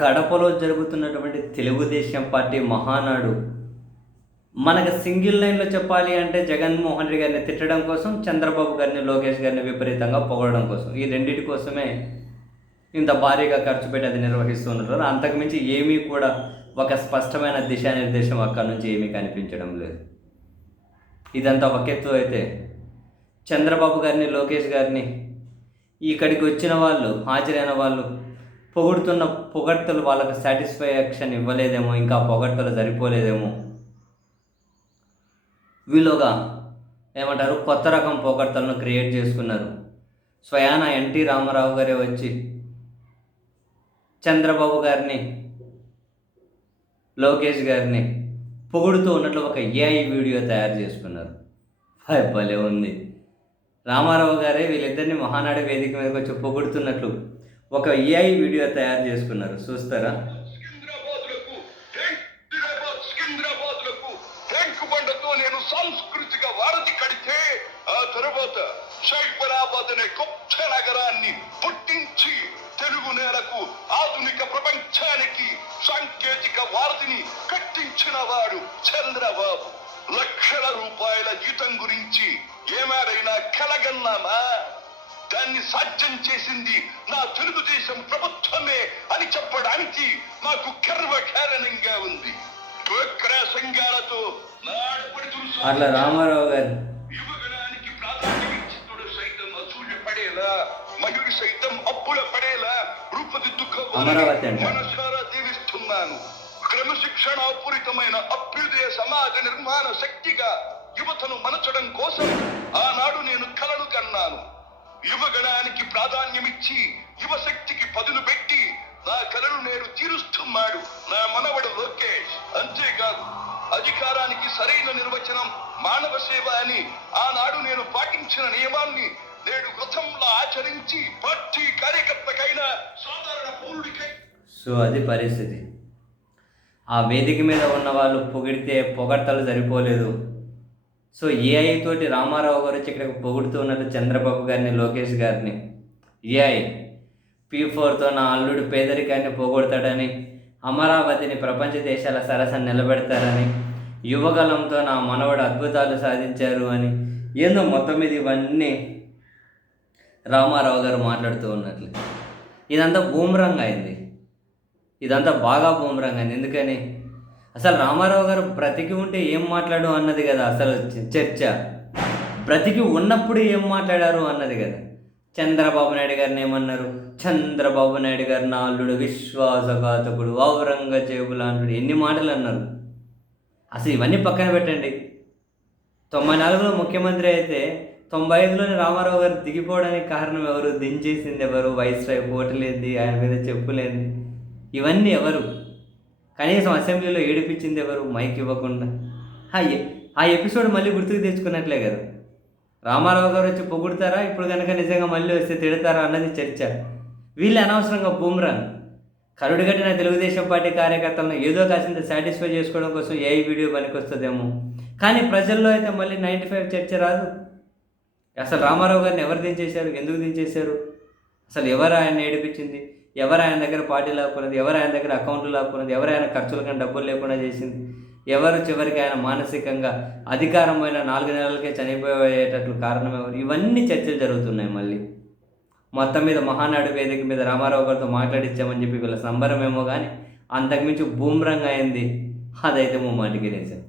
కడపలో జరుగుతున్నటువంటి తెలుగుదేశం పార్టీ మహానాడు మనకు సింగిల్ లైన్లో చెప్పాలి అంటే జగన్మోహన్ రెడ్డి గారిని తిట్టడం కోసం, చంద్రబాబు గారిని, లోకేష్ గారిని విపరీతంగా పొగడడం కోసం, ఈ రెండింటి కోసమే ఇంత భారీగా ఖర్చు పెట్టి అది నిర్వహిస్తున్నారు. అంతకుమించి ఏమీ కూడా ఒక స్పష్టమైన దిశానిర్దేశం అక్కడి నుంచి ఏమీ కనిపించడం లేదు. ఇదంతా ఒక ఎత్తు అయితే చంద్రబాబు గారిని, లోకేష్ గారిని ఇక్కడికి వచ్చిన వాళ్ళు, హాజరైన వాళ్ళు పొగుడుతున్న పొగడ్తలు వాళ్ళకి సాటిస్ఫాక్షన్ ఇవ్వలేదేమో, ఇంకా పొగడ్తలు సరిపోలేదేమో, వీళ్ళుగా ఏమంటారు కొత్త రకం పొగడ్తలను క్రియేట్ చేసుకున్నారు. స్వయాన ఎన్టీ రామారావు గారే వచ్చి చంద్రబాబు గారిని, లోకేష్ గారిని పొగుడుతూ ఉన్నట్లు ఒక ఏఐ వీడియో తయారు చేసుకున్నారు. భలే ఉంది. రామారావు గారే వీళ్ళిద్దరిని మహానాడు వేదిక మీదకి వచ్చి పొగుడుతున్నట్లు ఒక ఏఐ వీడియో తయారు చేసుకున్నారు. చూస్తారా? నేను సాంస్కృతిక వారధి కడితే ఆ తరువాత సైబరాబాద్ అనే గొప్ప నగరాన్ని పుట్టించి తెలుగు నేలకు, ఆధునిక ప్రపంచానికి సాంకేతిక వారధిని కట్టించిన వాడు చంద్రబాబు. లక్షల రూపాయల జీతం గురించి ఏమారైనా కలగన్నామా? దాన్ని సాధ్యం చేసింది నా తెలుగుదేశం ప్రభుత్వమే అని చెప్పడానికి నాకు గర్వకారణంగా ఉంది. సంఘాలతో అట్లా రామారావు గారు యువగణానికి ప్రాధాన్యమిచ్చినోడు సైతం అసూయ పడేలా, మయుడు సైతం అప్పుల పడేలా రూపదిద్దుకోవాలని మనసారా దీవిస్తున్నాను. క్రమశిక్షణాపూరితమైన అభ్యుదయ సమాజ నిర్మాణ శక్తిగా యువతను మనచడం కోసం ఆనాడు నేను కలను కన్నాను. యువగణానికి ప్రాధాన్యమిచ్చి యువశక్తికి పదులు పెట్టి నా కలను నేను తీరుస్తున్నాడు నా మనవడు లోకేష్. అంతేకాదు, అధికారానికి సరైన నిర్వచనం మానవ సేవ అని ఆనాడు నేను పాటించిన నియమాన్ని నేడు గతంలో ఆచరించి పార్టీ కార్యకర్తకైనా సాధారణ పౌరుడికై. సో అది పరిస్థితి. ఆ వేదిక మీద ఉన్న వాళ్ళు పొగిడితే పొగడ్తలు సరిపోలేదు. సో ఏఐ తోటి రామారావు గారు వచ్చి ఇక్కడ పొగుడుతూ ఉన్నట్టు చంద్రబాబు గారిని, లోకేష్ గారిని. ఏఐ P4తో నా అల్లుడు పేదరికాన్ని పోగొడతాడని, అమరావతిని ప్రపంచ దేశాల సరసన నిలబెడతారని, యువగలంతో నా మనవడు అద్భుతాలు సాధించారు అని, ఏందో మొత్తం మీద ఇవన్నీ రామారావు గారు మాట్లాడుతూ ఉన్నట్లు. ఇదంతా బూమరంగ్ అయింది. ఇదంతా బాగా బూమరంగ్ అయింది. ఎందుకని అసలు రామారావు గారు బ్రతికి ఉంటే ఏం మాట్లాడు అన్నది కదా అసలు చర్చ. బ్రతికి ఉన్నప్పుడు ఏం మాట్లాడారు అన్నది కదా. చంద్రబాబు నాయుడు గారిని ఏమన్నారు? చంద్రబాబు నాయుడు గారు నా అల్లుడు విశ్వాసఘాతకుడు, ఔరంగజేబు లాంటి ఎన్ని మాటలు అన్నారు. అసలు ఇవన్నీ పక్కన పెట్టండి. 94లో ముఖ్యమంత్రి అయితే 95లోనే రామారావు గారు దిగిపోవడానికి కారణం ఎవరు? దించేసింది ఎవరు? వైస్రాయ్ పోటలేంది, ఆయన మీద చెప్పులేంది, ఇవన్నీ ఎవరు? కనీసం అసెంబ్లీలో ఏడిపించింది ఎవరు? మైక్ ఇవ్వకుండా. ఆ ఎపిసోడ్ మళ్ళీ గుర్తుకు తెచ్చుకున్నట్లే కదా. రామారావు గారు వచ్చి పొగుడతారా, ఇప్పుడు కనుక నిజంగా మళ్ళీ వస్తే తిడతారా అన్నది చర్చ. వీళ్ళు అనవసరంగా బూమ్రాంగ్ కరుడుగట్టిన తెలుగుదేశం పార్టీ కార్యకర్తలను ఏదో కాసింత సాటిస్ఫై చేసుకోవడం కోసం ఏ వీడియో పనికి వస్తుందేమో, కానీ ప్రజల్లో అయితే మళ్ళీ 95 చర్చ రాదు. అసలు రామారావు గారిని ఎవరు దించేశారు? ఎందుకు దించేశారు? అసలు ఎవరు ఆయన ఏడిపించింది? ఎవరు ఆయన దగ్గర పార్టీ లాక్కున్నది? ఎవరు ఆయన దగ్గర అకౌంట్లు లాక్కున్నది? ఎవరు ఆయన ఖర్చుల కన్నా డబ్బులు లేకుండా చేసింది? ఎవరు చివరికి ఆయన మానసికంగా అధికారమైన 4 నెలలకే చనిపోయేటట్లు కారణం ఎవరు? ఇవన్నీ చర్చలు జరుగుతున్నాయి. మళ్ళీ మొత్తం మీద మహానాడు వేదిక మీద రామారావు గారితో మాట్లాడించామని చెప్పి వీళ్ళ సంబరమేమో కానీ అంతకుమించి బూమ్రంగ్ అయింది. అదైతే ముమ్మాటికి నిజం.